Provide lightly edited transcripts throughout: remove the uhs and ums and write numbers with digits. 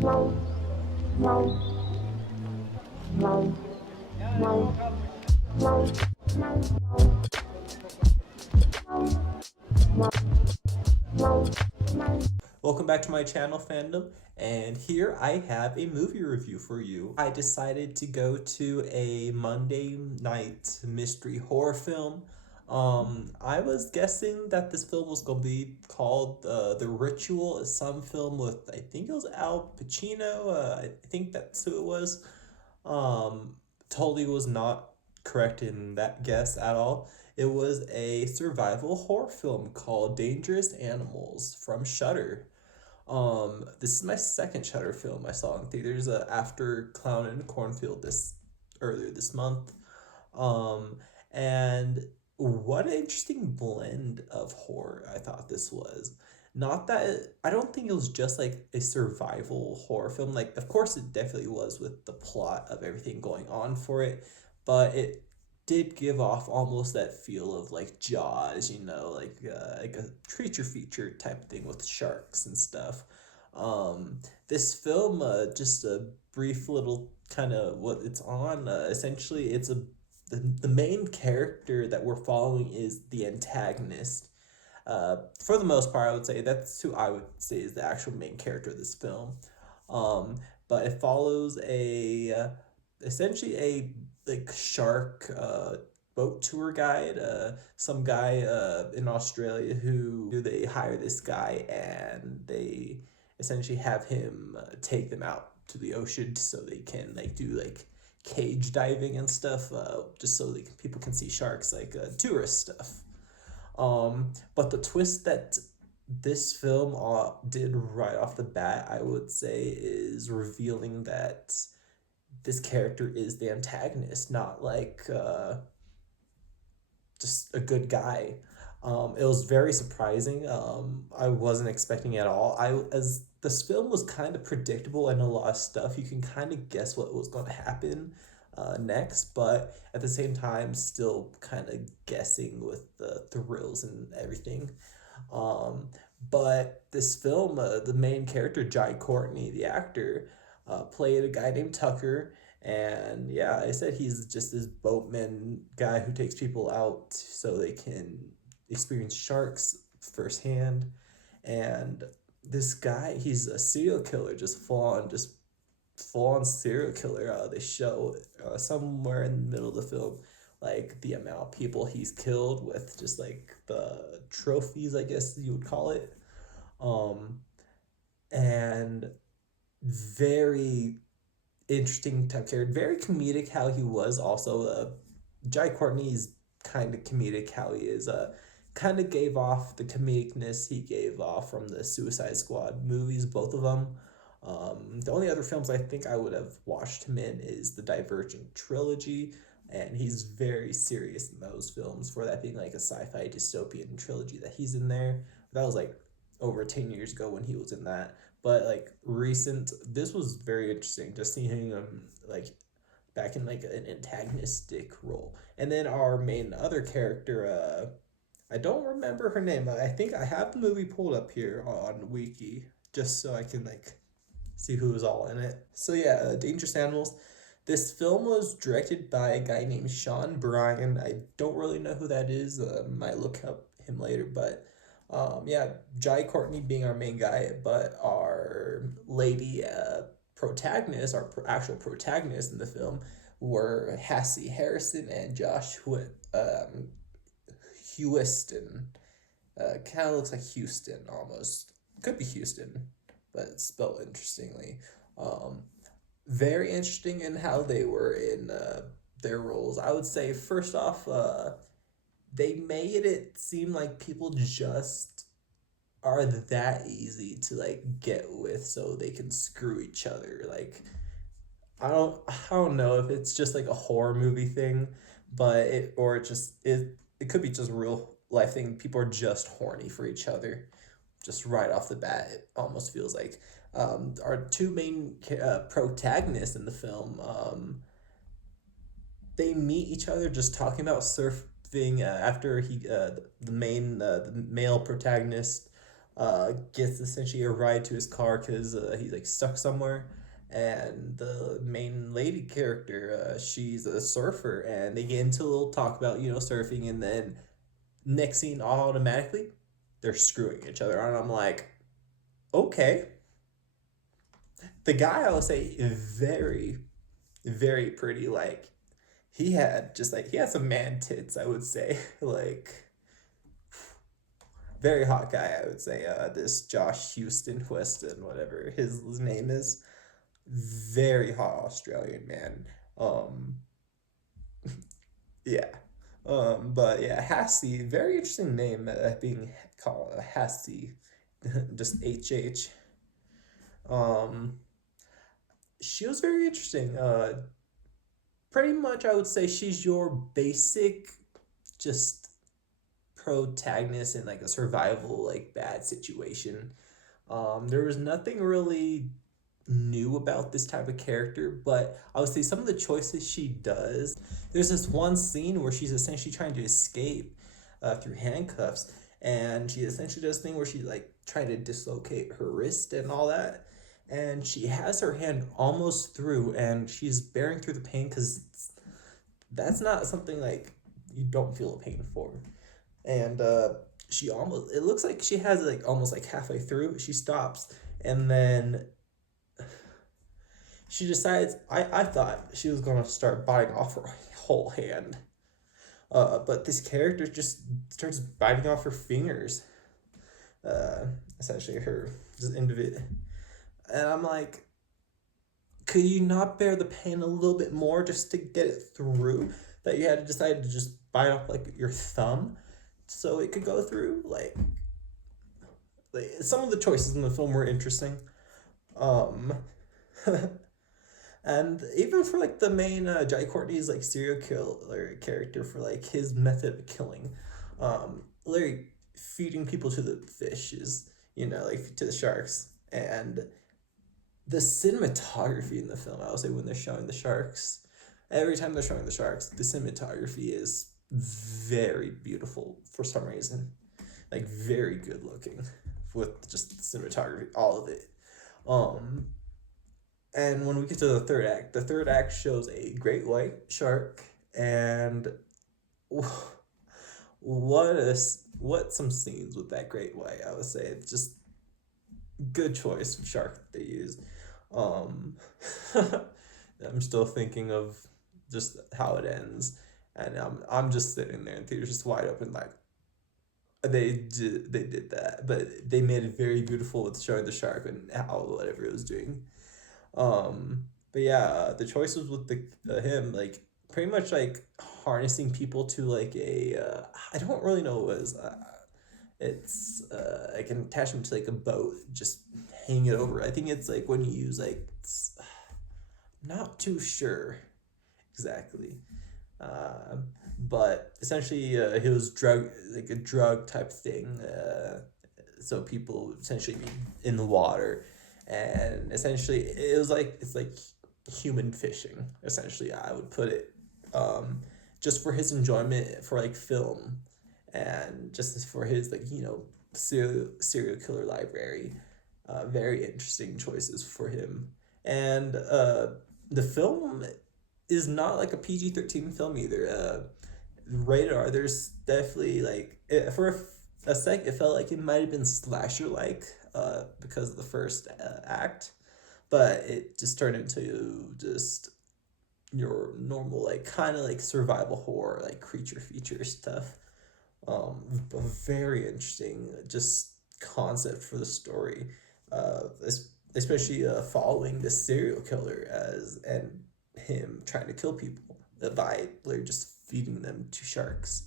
Welcome back to my channel, fandom, and here I have a movie review for you. I decided to go to a Monday night mystery horror film. I was guessing that this film was going to be called The Ritual, some film with, I think it was Al Pacino, I think that's who it was. Totally was not correct in that guess at all. It was a survival horror film called Dangerous Animals from Shudder. This is my second Shudder film I saw in theaters after Clown in a Cornfield this earlier this month. And what an interesting blend of horror I thought this was. Not that I don't think it was just like a survival horror film. Like, of course, it definitely was with the plot of everything going on for it, but it did give off almost that feel of like Jaws, like a creature feature type thing with sharks and stuff. This film, just a brief little kind of what it's on. Essentially, it's the main character that we're following is the antagonist. For the most part, I would say that's who I would say is the actual main character of this film. But it follows essentially a like shark boat tour guide, some guy in Australia who they hire this guy and they essentially have him take them out to the ocean so they can like do like cage diving and stuff, just so people can see sharks, like tourist stuff. But the twist that this film did right off the bat, I would say, is revealing that this character is the antagonist, not like just a good guy. It was very surprising. I wasn't expecting it at all. As this film was kind of predictable and a lot of stuff, you can kind of guess what was going to happen next, but at the same time, still kind of guessing with the thrills and everything. But this film, the main character, Jai Courtney, the actor, played a guy named Tucker. And yeah, I said he's just this boatman guy who takes people out so they can experience sharks firsthand. And this guy, he's a serial killer, just full on serial killer. They show somewhere in the middle of the film, like the amount of people he's killed with just like the trophies, I guess you would call it. And very interesting type character, very comedic how he was. Also, Jai Courtney's kind of comedic how he is. Kind of gave off the comedicness he gave off from the Suicide Squad movies, both of them. The only other films I think I would have watched him in is the Divergent trilogy, and he's very serious in those films, for that being like a sci-fi dystopian trilogy that he's in there. That was like over 10 years ago when he was in that. But like recent, this was very interesting, just seeing him like back in like an antagonistic role. And then our main other character, I don't remember her name. I think I have the movie pulled up here on Wiki just so I can like see who was all in it. So yeah, Dangerous Animals. This film was directed by a guy named Sean Bryan. I don't really know who that is. Might look up him later, but yeah, Jai Courtney being our main guy, but our lady protagonist, our actual protagonist in the film, were Hassie Harrison and Josh Huston. Kind of looks like Houston almost. Could be Houston, but it's spelled interestingly. Very interesting in how they were in their roles. I would say first off, they made it seem like people just are that easy to like get with so they can screw each other. Like I don't know if it's just like a horror movie thing, but it could be just a real life thing. People are just horny for each other. Just right off the bat, it almost feels like our two main protagonists in the film, they meet each other just talking about surfing after the male protagonist gets essentially a ride to his car because he's like stuck somewhere. And the main lady character, she's a surfer, and they get into a little talk about surfing, and then next scene, automatically, they're screwing each other, and I'm like, okay. The guy, I would say, very, very pretty. Like he had some man tits, I would say. Like very hot guy, I would say. This Josh Houston Weston, whatever his name is, very hot Australian man. Um, yeah. But yeah, Hassie, very interesting name, being called Hassie, just HH. Um, she was very interesting. Pretty much, I would say she's your basic, just protagonist in like a survival like bad situation. There was nothing really new about this type of character, but I would say some of the choices she does. There's this one scene where she's essentially trying to escape through handcuffs, and she essentially does a thing where she like trying to dislocate her wrist and all that, and she has her hand almost through, and she's bearing through the pain because that's not something like you don't feel a pain for, and she almost it looks like she has it like almost like halfway through she stops, and then she decides I thought she was gonna start biting off her whole hand. But this character just starts biting off her fingers. Uh, Essentially her just individual. And I'm like, could you not bear the pain a little bit more just to get it through? That you had to decide to just bite off like your thumb so it could go through? Like some of the choices in the film were interesting. Um, and even for like the main Jai Courtney's like serial killer character, for like his method of killing, like feeding people to the fishes, like to the sharks, and the cinematography in the film, I would say, when they're showing the sharks, every time they're showing the sharks, the cinematography is very beautiful for some reason, like very good looking, with just the cinematography, all of it. Um, and when we get to the third act shows a great white shark, and what some scenes with that great white. I would say it's just good choice of shark that they used. Um, I'm still thinking of just how it ends, and I'm just sitting there in theaters just wide open like they did that, but they made it very beautiful with showing the shark and how whatever it was doing. But yeah, the choices with the him like pretty much like harnessing people to like a I don't really know what it was. It's like an attachment to like a boat, just hang it over. I think it's like when you use like not too sure exactly. But essentially, it was drug like a drug type thing. So people would essentially be in the water, and essentially it was like it's like human fishing. Essentially, I would put it, just for his enjoyment for like film, and just for his like serial killer library. Very interesting choices for him, and the film is not like a PG-13 film either. Rated R. There's definitely like for a sec, it felt like it might have been slasher like, because of the first act, but it just turned into just your normal like kind of like survival horror like creature feature stuff. But very interesting, just concept for the story. Especially following the serial killer as and him trying to kill people by like just feeding them to sharks.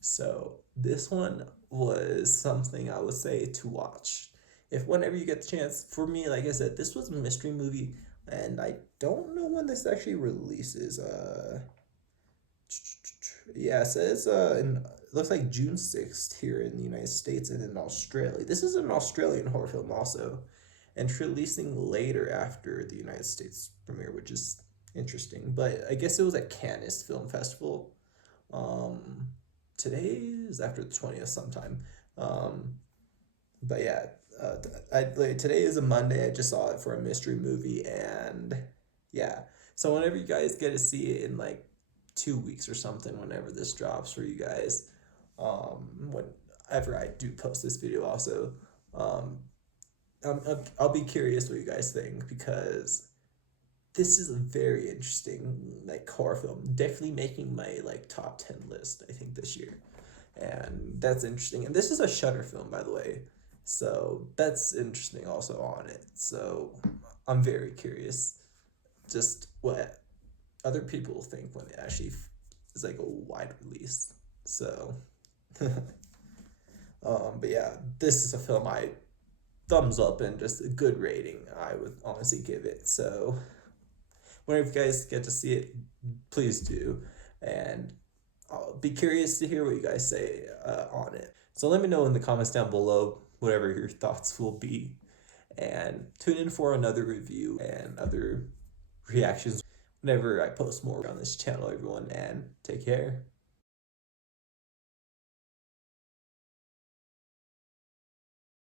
So this one was something I would say to watch if whenever you get the chance. For me, like I said, this was a mystery movie, and I don't know when this actually releases. Yeah, it says it looks like June 6th here in the United States and in Australia. This is an Australian horror film also, and it's releasing later after the United States premiere, which is interesting. But I guess it was at Cannes Film Festival. Um, Today is after the 20th sometime. Um, But yeah, today is a Monday. I just saw it for a mystery movie, and yeah. So whenever you guys get to see it in like 2 weeks or something, whenever this drops for you guys, whenever I do post this video, also, um, I'll be curious what you guys think, because this is a very interesting like horror film. Definitely making my like top 10 list, I think, this year, and that's interesting. And this is a Shudder film, by the way, so that's interesting also on it. So I'm very curious just what other people think when it actually is like a wide release. So, but yeah, this is a film I thumbs up and just a good rating I would honestly give it. So whenever you guys get to see it, please do, and I'll be curious to hear what you guys say on it. So let me know in the comments down below whatever your thoughts will be, and tune in for another review and other reactions whenever I post more on this channel, everyone, and take care.